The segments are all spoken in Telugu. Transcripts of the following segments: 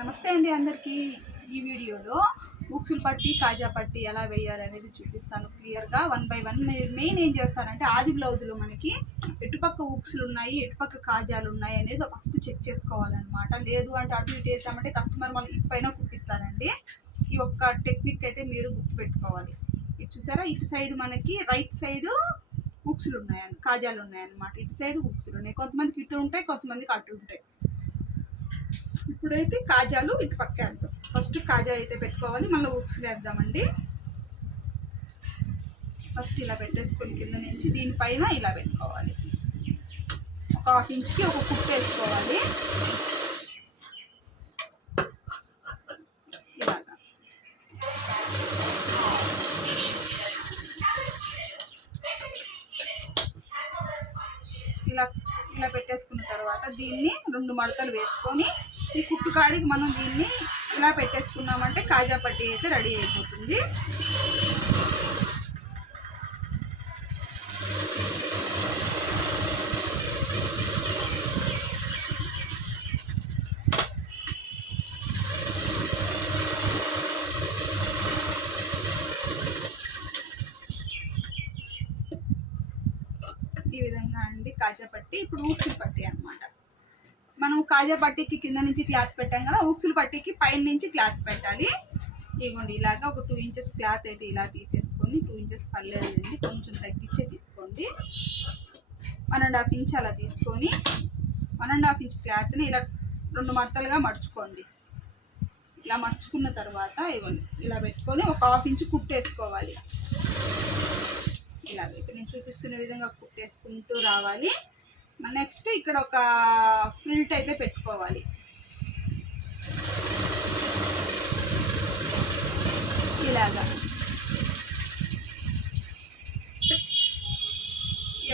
నమస్తే అండి అందరికీ. ఈ వీడియోలో ఉక్సులు పట్టి కాజా పట్టి ఎలా వేయాలి అనేది చూపిస్తాను క్లియర్గా. వన్ బై వన్ మెయిన్ ఏం చేస్తానంటే ఆది బ్లౌజులో మనకి ఎటుపక్క ఉక్సులు ఉన్నాయి ఎటుపక్క కాజాలు ఉన్నాయి అనేది ఫస్ట్ చెక్ చేసుకోవాలన్నమాట. లేదు అంటే అటు ఇటు వేసామంటే కస్టమర్ వాళ్ళు ఇప్పైనా కుట్టిస్తారండి. ఈ ఒక్క టెక్నిక్ అయితే మీరు గుర్తుపెట్టుకోవాలి. ఇటు చూసారా? ఇటు సైడ్ మనకి రైట్ సైడ్ ఉక్సులు ఉన్నాయని కాజాలు ఉన్నాయన్నమాట ఇటు సైడ్ ఉక్సులు ఉన్నాయి కొంతమందికి ఇటు ఉంటాయి కొంతమందికి అటు ఉంటాయి. ఇప్పుడైతే కాజాలు ఇటు పక్క వేద్దాం. ఫస్ట్ కాజా అయితే పెట్టుకోవాలి మళ్ళీ ఉప్స్ వేద్దామండి. ఫస్ట్ ఇలా పెట్టేసుకొని కింద నుంచి దీనిపైన ఇలా పెట్టుకోవాలి. ఒక హాఫ్ ఇంచ్కి ఒక కుక్ వేసుకోవాలి. ఇలాగా. ఇలా ఇలా పెట్టేసుకున్న తర్వాత దీన్ని రెండు మడతలు వేసుకొని ఈ కుట్టుకాడికి మనం దీన్ని ఇలా పెట్టేసుకున్నామంటే కాజా పట్టి అయితే రెడీ అయిపోతుంది ఈ విధంగా అండి కాజా పట్టి ఇప్పుడు ఊక్సులు పట్టి అనమాట మనం కాజా పట్టీకి కింద నుంచి క్లాత్ పెట్టాం కదా ఊక్సులు పట్టీకి పైన నుంచి క్లాత్ పెట్టాలి. ఇవ్వండి ఇలాగా ఒక టూ ఇంచెస్ క్లాత్ అయితే ఇలా తీసేసుకొని టూ ఇంచెస్ పర్లేదండి కొంచెం తగ్గించే తీసుకోండి. వన్ అండ్ హాఫ్ ఇంచ్ అలా తీసుకొని వన్ అండ్ హాఫ్ ఇంచ్ క్లాత్ని ఇలా రెండు మడతలుగా మడుచుకోండి. ఇలా మడుచుకున్న తర్వాత ఇవ్వండి ఇలా పెట్టుకొని ఒక హాఫ్ ఇంచ్ కుట్టేసుకోవాలి. ఇలాగ ఇక్కడ నేను చూపిస్తున్న విధంగా కుట్టేసుకుంటూ రావాలి. నెక్స్ట్ ఇక్కడ ఒక ఫ్రిల్ట్ అయితే పెట్టుకోవాలి. ఇలాగా.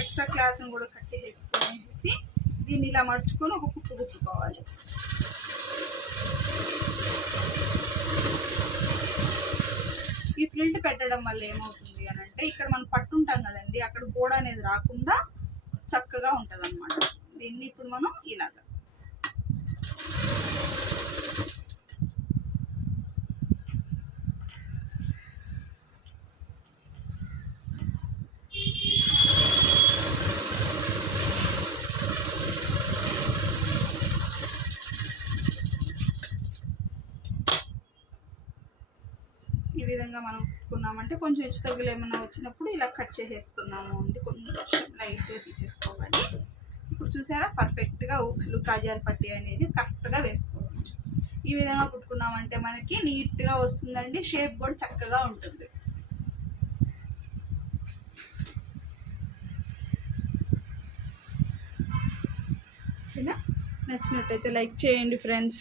ఎక్స్ట్రా క్లాత్ని కూడా కట్ చేసుకునేసి దీన్ని ఇలా మడుచుకొని ఒక కుట్టు కుట్టుకోవాలి ఈ ఫ్రిల్ట్ పెట్టడం వల్ల ఏమవుతుంది? అని అంటే ఇక్కడ మనం పట్టుంటాం కదండి అక్కడ గోడ అనేది రాకుండా చక్కగా ఉంటుంది అనమాట దీన్ని ఇప్పుడు మనం ఇలాగా ఈ విధంగా మనం కుట్టుకున్నామంటే కొంచెం హెచ్చు తగ్గులు ఏమైనా వచ్చినప్పుడు ఇలా కట్ చేసేసుకున్నాము అండి. కొంచెం లైట్గా తీసేసుకోవాలి. ఇప్పుడు చూసారా? పర్ఫెక్ట్గా ఉక్సులు కాజాల పట్టి అనేది కరెక్ట్గా వేసుకోవచ్చు. ఈ విధంగా కుట్టుకున్నామంటే మనకి నీట్గా వస్తుందండి. షేప్ కూడా చక్కగా ఉంటుంది. నచ్చినట్టయితే లైక్ చేయండి ఫ్రెండ్స్.